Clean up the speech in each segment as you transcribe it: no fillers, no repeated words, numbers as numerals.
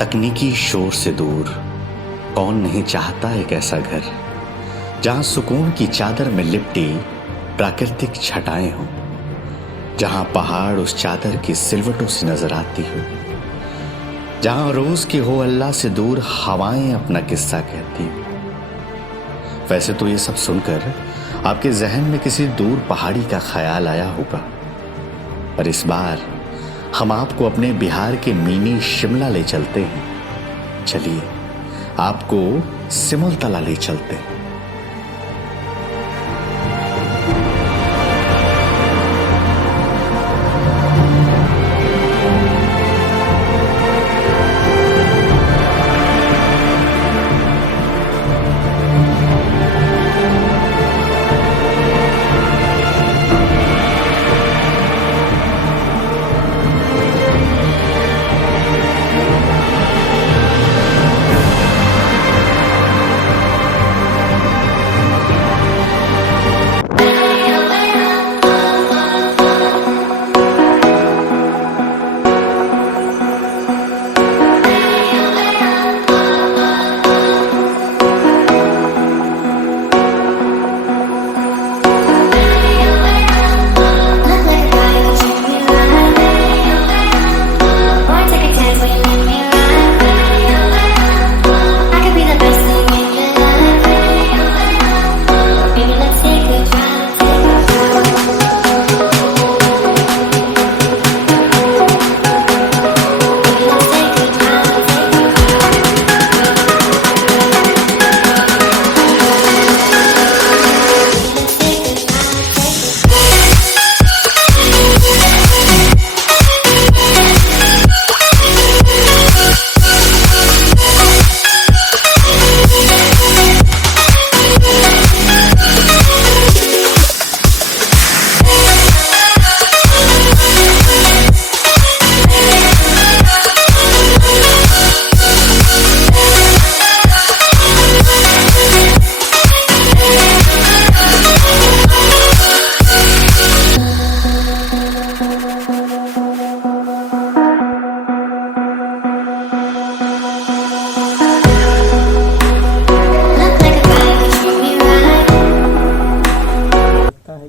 तकनीकी शोर से दूर कौन नहीं चाहता एक ऐसा घर जहां सुकून की चादर में लिपटी प्राकृतिक छटाएं हों, जहां पहाड़ उस चादर की सिलवटों से नजर आती हो, जहां रोज की हो अल्लाह से दूर हवाएं अपना किस्सा कहती हो। वैसे तो ये सब सुनकर आपके जहन में किसी दूर पहाड़ी का ख्याल आया होगा, पर इस बार हम आपको अपने बिहार के मिनी शिमला ले चलते हैं। चलिए आपको सिमलतला ले चलते हैं।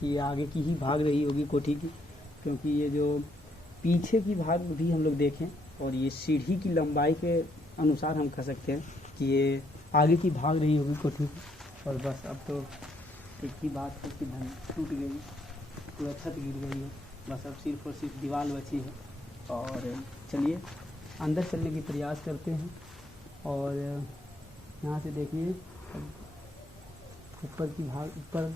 कि आगे की ही भाग रही होगी कोठी की, क्योंकि ये जो पीछे की भाग भी हम लोग देखें और ये सीढ़ी की लंबाई के अनुसार हम कह सकते हैं कि ये आगे की भाग रही होगी कोठी की। और बस अब तो एक ही बात है कि धन टूट गई, पूरा छत गिर गई है, बस अब सिर्फ और सिर्फ दीवार बची है। और चलिए अंदर चलने की प्रयास करते हैं और यहाँ से देखिए ऊपर की भाग ऊपर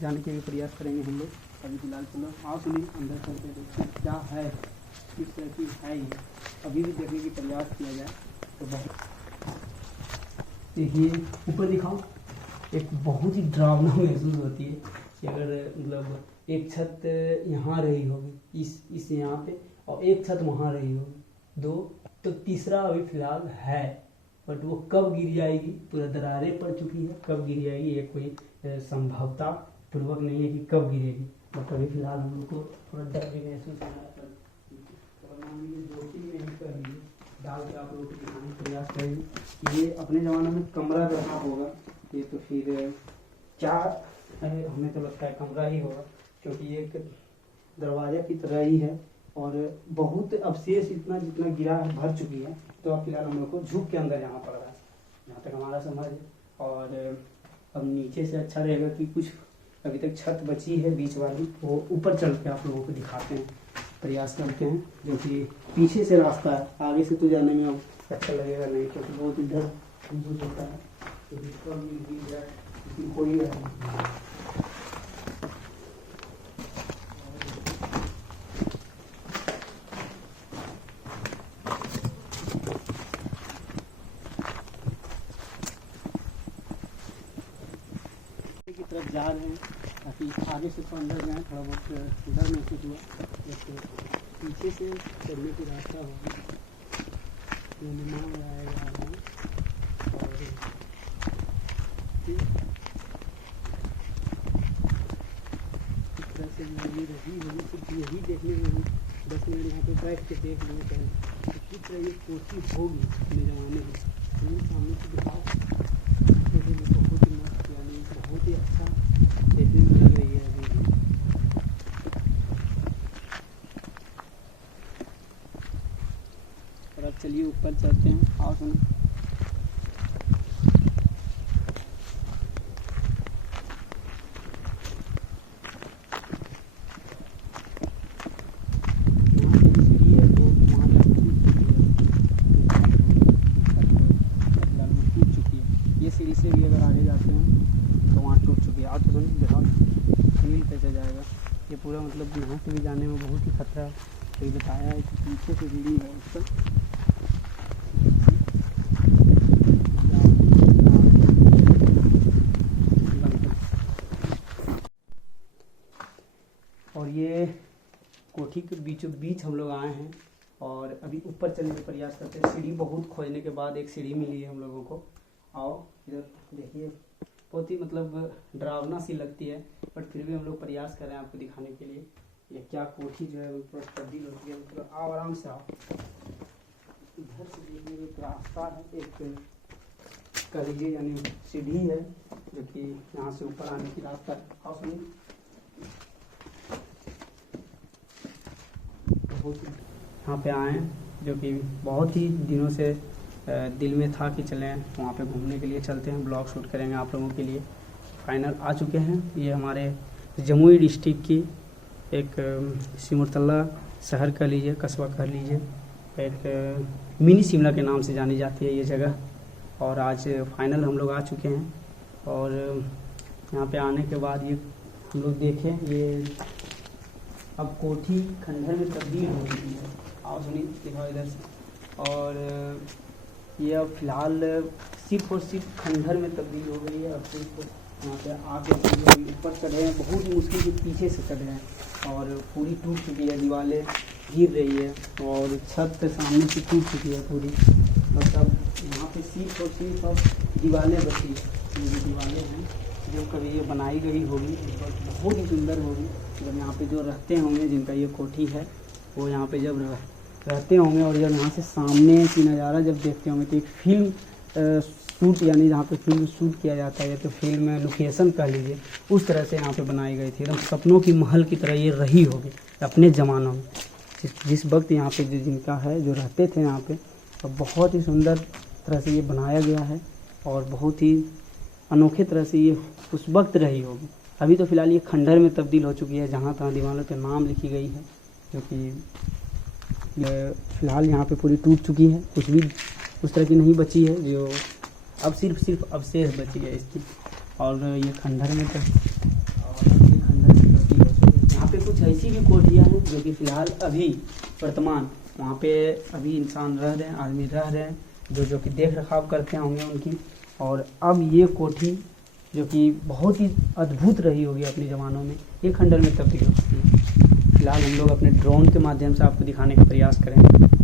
जाने के भी प्रयास करेंगे हम लोग। अभी फिलहाल चलो आओ सुनिए अंदर चलते देखिए क्या है, किस तरह की है ये, अभी भी देखने की प्रयास किया जाए तो बहुत। देखिए ऊपर दिखाओ, एक बहुत ही डरावना महसूस होती है कि अगर मतलब एक छत यहाँ रही होगी इस यहाँ पे और एक छत वहाँ रही होगी, दो तो तीसरा अभी फिलहाल है, बट वो कब गिर जाएगी, पूरा दरारें पड़ चुकी है, कब गिर जाएगी ये कोई संभवता पूर्वक नहीं है कि कब गिरेगी। बट अभी फिलहाल हम लोग को थोड़ा डर भी महसूस हो रहा है, जोखिम में ही करेंगे डाल के आप लोगों को दिखाने का प्रयास करेंगे। ये अपने ज़माने में कमरा रहा होगा, ये तो फिर क्या हमें तो लगता है कमरा ही होगा, क्योंकि ये एक दरवाजा की तरह ही है और बहुत अवशेष इतना जितना गिरा है भर चुकी है। तो अब फिलहाल हम लोग को झुक के अंदर जाना पड़ रहा है, जहाँ तक हमारा समझ है। और अब नीचे से अच्छा रहेगा कि कुछ अभी तक छत बची है बीच वाली, वो ऊपर चल के आप लोगों को दिखाते हैं, प्रयास करते हैं। जो कि पीछे से रास्ता है, आगे से तो जाने में अब अच्छा लगेगा नहीं, क्योंकि बहुत इधर महसूस होता है तो कोई की तरफ जा रहे हैं ताकि आगे से तो अंदर जाएँ, थोड़ा बहुत डर महसूस हुआ, जैसे पीछे से चलने की रास्ता होगी आएगा और इस तरह से ये रही होगी, सिर्फ यही देखने में 10 मिनट यहाँ पे बैठ के देख लिए इसी तरह ये कोठी होगी अपने ज़माने में। सामने से दिखाओ, देखने में बहुत ही मस्त, यानी बहुत ही अच्छा देखने में लग रही है अभी भी। और अब चलिए ऊपर चलते हैं। आओ सुनो। ये सीढ़ी से भी अगर आगे जाते हैं तो वहाँ टूट चुकी है। आप तो सुन दिखाओ नील कैसे जाएगा। ये पूरा मतलब यहाँ से भी जाने में बहुत ही खतरा है। तो ये बताया है कि पीछे से सीढ़ी है उस पर। और ये कोठी के बीचों बीच हम लोग आए हैं और अभी ऊपर चलने का प्रयास करते हैं। सीढ़ी बहुत खोजने के बाद एक सीढ़ी मिली है हम लोगों को। आओ इधर देखिए, बहुत ही मतलब डरावना सी लगती है, बट फिर भी हम लोग प्रयास कर रहे हैं आपको दिखाने के लिए ये क्या कोठी जो है ऊपर तब्दील होती है। मतलब आओ आराम से आओ। इधर से देखने का एक रास्ता है, एक कह लीजिए यानी सीढ़ी है जो कि यहाँ से ऊपर आने की रास्ता है। आओ सुनिए। यहाँ पे आए हैं जो कि बहुत ही दिनों से दिल में था कि चलें वहाँ पे घूमने के लिए, चलते हैं, ब्लॉग शूट करेंगे आप लोगों के लिए। फाइनल आ चुके हैं। ये हमारे जमुई डिस्ट्रिक्ट की एक सिमुरतला शहर कह लीजिए, कस्बा कह लीजिए, एक मिनी शिमला के नाम से जानी जाती है ये जगह। और आज फाइनल हम लोग आ चुके हैं और यहाँ पे आने के बाद ये हम लोग देखें ये अब कोठी खंडहर में तब्दील हो चुकी है। आओ सुनिए, दिखाओ इधर से। और ये अब फिलहाल सिर्फ और सिर्फ खंडहर में तब्दील हो गई है। अब सिर्फ यहाँ पे आके ऊपर चढ़े हैं, बहुत मुश्किल से पीछे से चढ़े हैं और पूरी टूट चुकी है, दीवारें गिर रही है और छत सामने से टूट चुकी है पूरी। मतलब यहाँ पे सिर्फ और सिर्फ अब दीवारें बची है। ये दीवारें हैं जो कभी ये बनाई गई होगी, बहुत ही सुंदर होगी। जब यहाँ पे जो रहते होंगे, जिनका ये कोठी है, वो यहाँ पे जब रहते होंगे और जब यहाँ से सामने की नज़ारा जब देखते होंगे तो एक फिल्म शूट, यानी जहाँ पे फिल्म शूट किया जाता है तो फिल्म लोकेशन कह लीजिए, उस तरह से यहाँ पे बनाई गई थी। एकदम सपनों की महल की तरह ये रही होगी अपने ज़मानों में। जिस वक्त यहाँ पे जिनका है, जो रहते थे यहाँ पे, तो बहुत ही सुंदर तरह से ये बनाया गया है और बहुत ही अनोखे तरह से ये उस वक्त रही होगी। अभी तो फ़िलहाल ये खंडहर में तब्दील हो चुकी है, जहाँ तहाँ दीवारों पे नाम लिखी गई है, जो कि फ़िलहाल यहाँ पे पूरी टूट चुकी है। कुछ भी उस तरह की नहीं बची है, जो अब सिर्फ अवशेष बची है इसकी। और ये खंडहर में तब्दील हो चुकी है। यहाँ पे कुछ ऐसी भी कोठियाँ हैं जो कि फ़िलहाल अभी वर्तमान वहाँ पे अभी इंसान रह रहे हैं, आदमी रह रहे हैं, जो कि देख रखाव करते होंगे उनकी। और अब ये कोठी जो कि बहुत ही अद्भुत रही होगी अपने ज़मानों में, ये खंडहर में तब्दील हो चुकी है। फिलहाल हम लोग अपने ड्रोन के माध्यम से आपको दिखाने का प्रयास करेंगे।